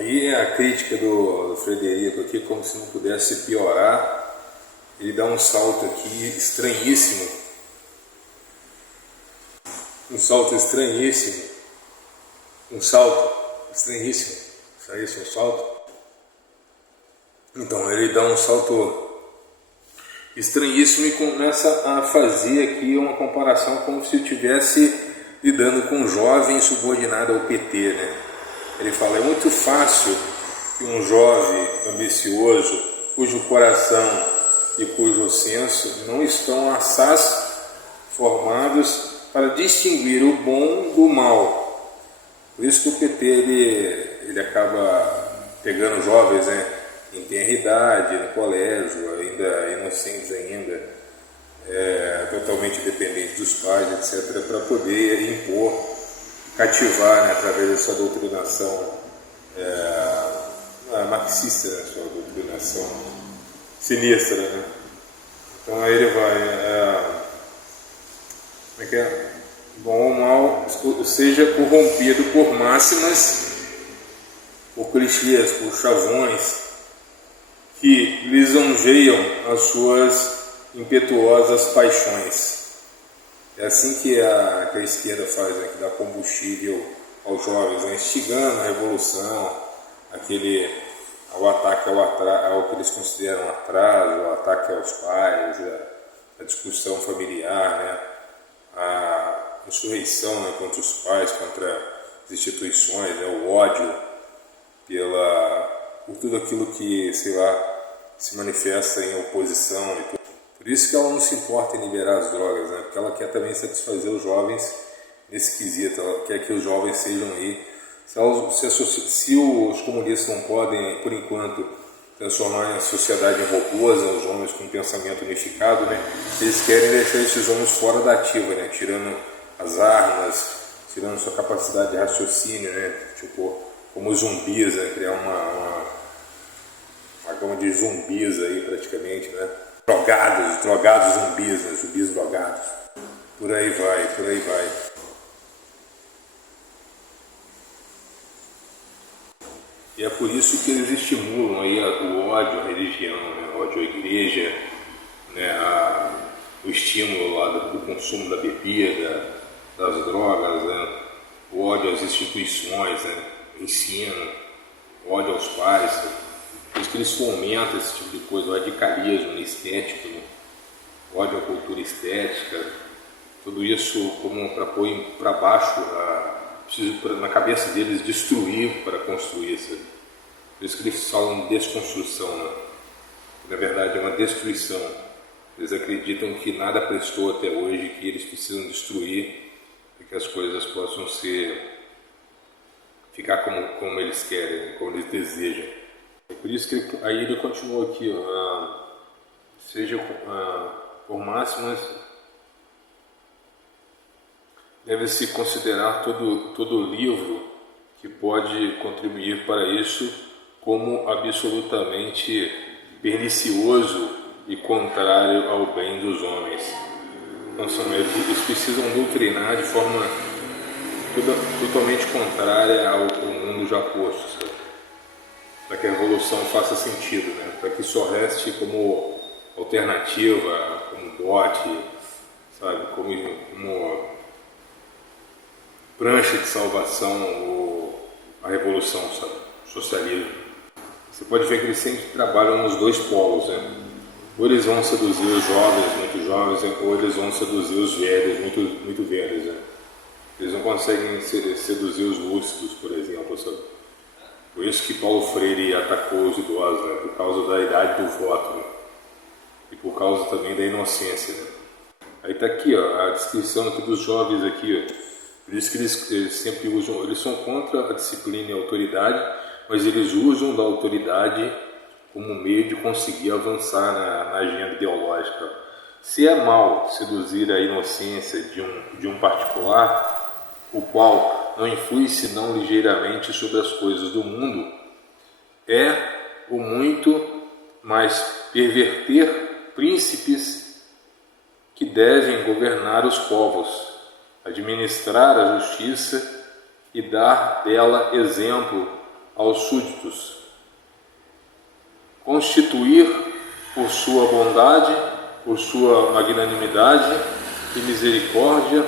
Aí é a crítica do Frederico aqui, como se não pudesse piorar. Ele dá um salto aqui estranhíssimo. Um salto estranhíssimo. Um salto estranhíssimo. Um salto. Então ele dá um salto estranhíssimo e começa a fazer aqui uma comparação como se estivesse lidando com um jovem subordinado ao PT, né? Ele fala, é muito fácil que um jovem ambicioso, cujo coração e cujo senso não estão assaz formados para distinguir o bom do mal. Por isso que o PT ele acaba pegando jovens, né, em tenra idade, no colégio, ainda inocentes ainda, totalmente dependentes dos pais, etc., para poder impor, cativar, né, através dessa doutrinação marxista, né, sua doutrinação sinistra, né? Então aí ele vai, como é que é? Bom ou mal seja corrompido por máximas, por clichês, por chavões que lisonjeiam as suas impetuosas paixões. É assim que a esquerda faz, né, que dá combustível aos jovens, né, instigando a revolução, ao ataque ao que eles consideram atraso, ao ataque aos pais, a discussão familiar, né, a insurreição, né, contra os pais, contra as instituições, né, o ódio por tudo aquilo que, sei lá, se manifesta em oposição. Por isso que ela não se importa em liberar as drogas, né, porque ela quer também satisfazer os jovens nesse quesito. Ela quer que os jovens sejam aí. Se os comunistas não podem, por enquanto, transformar a sociedade em robôs, né, os homens com pensamento unificado, né, eles querem deixar esses homens fora da ativa, né, tirando as armas, tirando sua capacidade de raciocínio, né, tipo, como zumbis, né, criar uma gama de zumbis aí praticamente, né, drogados zumbis, né, zumbis drogados, por aí vai. E é por isso que eles estimulam aí o ódio à religião, né, o ódio à igreja, né, o estímulo lá do consumo da bebida, das drogas, né, o ódio às instituições, né, o ensino, o ódio aos pais. Né. Por isso que eles fomentam esse tipo de coisa, o radicalismo estético, né, o ódio à cultura estética, tudo isso como para pôr para baixo, na cabeça deles destruir para construir isso. Por isso que eles falam de desconstrução, né? Na verdade é uma destruição. Eles acreditam que nada prestou até hoje, que eles precisam destruir para que as coisas possam ficar como eles querem, como eles desejam. É por isso que aí ele continua aqui, seja por máximas, deve-se considerar todo livro que pode contribuir para isso como absolutamente pernicioso e contrário ao bem dos homens. Então eles precisam doutrinar de forma totalmente contrária ao mundo já posto, sabe? Para que a revolução faça sentido, né? Para que só reste como alternativa, como bote, sabe? Como prancha de salvação a revolução, sabe? O socialismo. Você pode ver que eles sempre trabalham nos dois polos, né? Ou eles vão seduzir os jovens, muito jovens, ou eles vão seduzir os velhos, muito, muito velhos, né? Eles não conseguem seduzir os lúcidos, por exemplo, sabe? Por isso que Paulo Freire atacou os idosos, né? Por causa da idade do voto, né? E por causa também da inocência, né? Aí está aqui, ó, a descrição aqui dos jovens aqui, ó. Por isso que eles sempre usam, eles são contra a disciplina e a autoridade, mas eles usam da autoridade como meio de conseguir avançar na agenda ideológica. Se é mal seduzir a inocência de um particular, o qual não influi senão ligeiramente sobre as coisas do mundo, é o muito mais perverter príncipes que devem governar os povos, administrar a justiça e dar dela exemplo aos súditos, constituir por sua bondade, por sua magnanimidade e misericórdia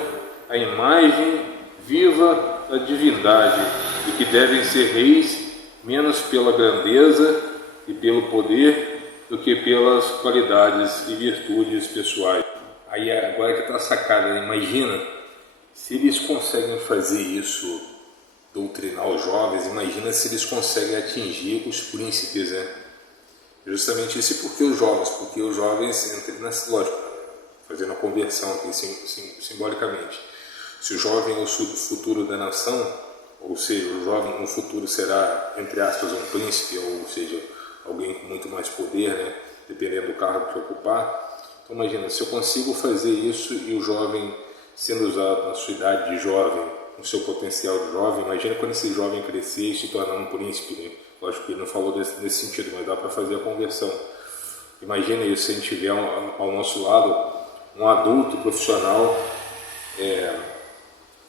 a imagem viva da divindade, e que devem ser reis menos pela grandeza e pelo poder do que pelas qualidades e virtudes pessoais. Aí agora que está a sacada, imagina se eles conseguem fazer isso, doutrinar os jovens, imagina se eles conseguem atingir os príncipes, né? Justamente isso. E por que os jovens? Porque os jovens entram nessa lógica, fazendo a conversão aqui simbolicamente. Se o jovem é o futuro da nação, ou seja, o jovem no futuro será, entre aspas, um príncipe, ou seja, alguém com muito mais poder, né? Dependendo do cargo que ocupar. Então imagina, se eu consigo fazer isso e o jovem sendo usado na sua idade de jovem, no seu potencial de jovem, imagina quando esse jovem crescer e se tornar um príncipe, né? Lógico que ele não falou nesse sentido, mas dá para fazer a conversão. Imagina isso, se a gente tiver ao nosso lado um adulto profissional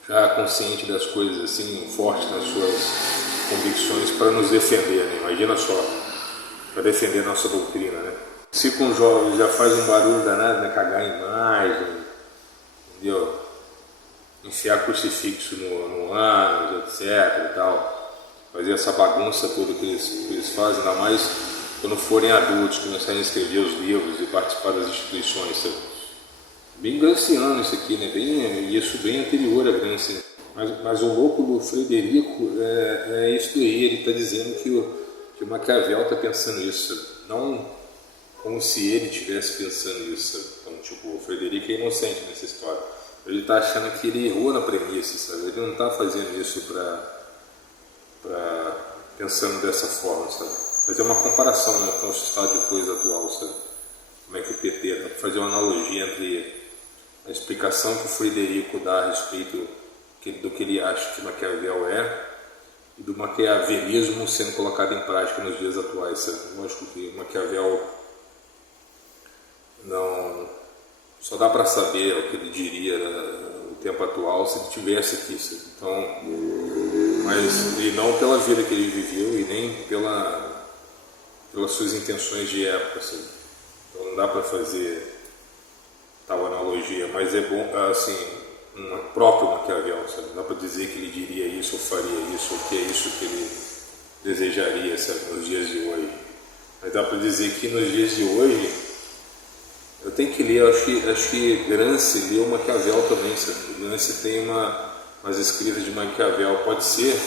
já consciente das coisas, assim, forte nas suas convicções para nos defender, né? Imagina só, para defender a nossa doutrina, né? Se com os jovens já faz um barulho danado, né? Cagar a imagem, entendeu? Enfiar crucifixo no ânus, etc e tal. Fazer essa bagunça toda que eles fazem, ainda mais quando forem adultos, começarem a escrever os livros e participar das instituições, sabe? Bem granciano isso aqui, né? Isso bem anterior a Gramsci. Mas o louco do Frederico é isso daí, ele está dizendo que o Maquiavel está pensando isso, sabe? Não como se ele estivesse pensando isso, sabe? Então, tipo, o Frederico é inocente nessa história. Ele está achando que ele errou na premissa, sabe? Ele não está fazendo isso pensando dessa forma, sabe? Mas é uma comparação, né, com o nosso estado de coisa atual, sabe? Como é que o PT, né, fazer uma analogia entre a explicação que o Frederico dá a respeito do que ele acha que Maquiavel é e do maquiavelismo sendo colocado em prática nos dias atuais, sabe? Lógico que Maquiavel não... Só dá para saber o que ele diria no tempo atual se ele tivesse aqui, sabe? Então, mas e não pela vida que ele viveu e nem pelas suas intenções de época, sabe? Então não dá para fazer tal analogia, mas é bom, assim, um próprio Maquiavel, sabe? Não dá para dizer que ele diria isso ou faria isso, ou que é isso que ele desejaria, sabe, nos dias de hoje. Mas dá para dizer que nos dias de hoje eu tenho que ler, acho que Gramsci leu Maquiavel também, sabe? Gramsci tem umas escritas de Maquiavel, pode ser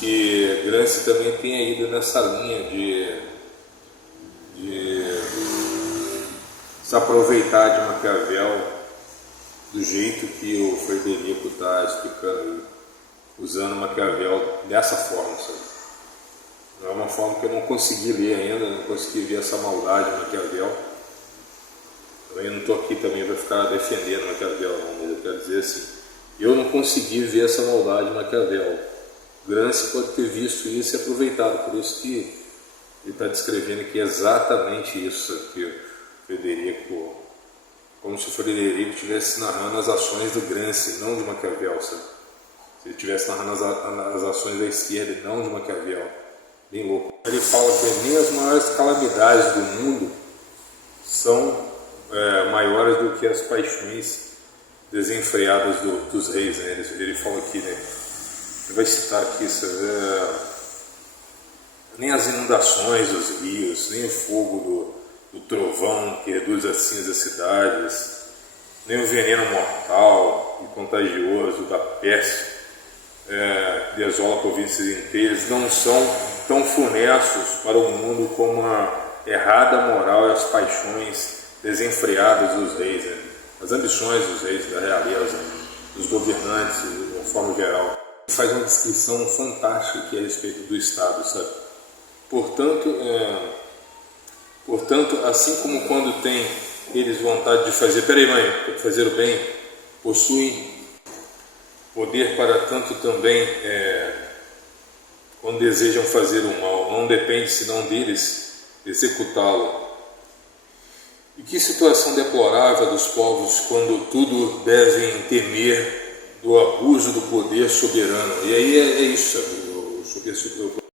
que Gramsci também tenha ido nessa linha de se aproveitar de Maquiavel do jeito que o Frederico está explicando aí, usando Maquiavel dessa forma, sabe? Não é uma forma que eu não consegui ler ainda, não consegui ver essa maldade de Maquiavel. Eu não estou aqui também para ficar defendendo Maquiavel, não, mas eu quero dizer assim, eu não consegui ver essa maldade de Maquiavel. Gramsci pode ter visto isso e aproveitado, por isso que ele está descrevendo aqui exatamente isso, que o Frederico, como se o Frederico estivesse narrando as ações do Gramsci, não de Maquiavel, sabe? Se ele estivesse narrando as ações da esquerda e não de Maquiavel, bem louco. Ele fala que nem as maiores calamidades do mundo são maiores do que as paixões desenfreadas dos reis, né? Ele fala aqui, né? Ele vai citar aqui, nem as inundações dos rios, nem o fogo do trovão que reduz a cinza as cidades, nem o veneno mortal e contagioso da peste que desola províncias inteiras não são tão funestos para o mundo como a errada moral e as paixões desenfreadas dos reis, né? As ambições dos reis, da realeza, dos governantes, de uma forma geral. Ele faz uma descrição fantástica aqui a respeito do Estado, sabe? Portanto, assim como quando tem eles vontade de fazer, fazer o bem, possuem poder para tanto também, quando desejam fazer o mal, não depende senão deles executá-lo. E que situação deplorável dos povos quando tudo devem temer do abuso do poder soberano. E aí é isso, sabe? O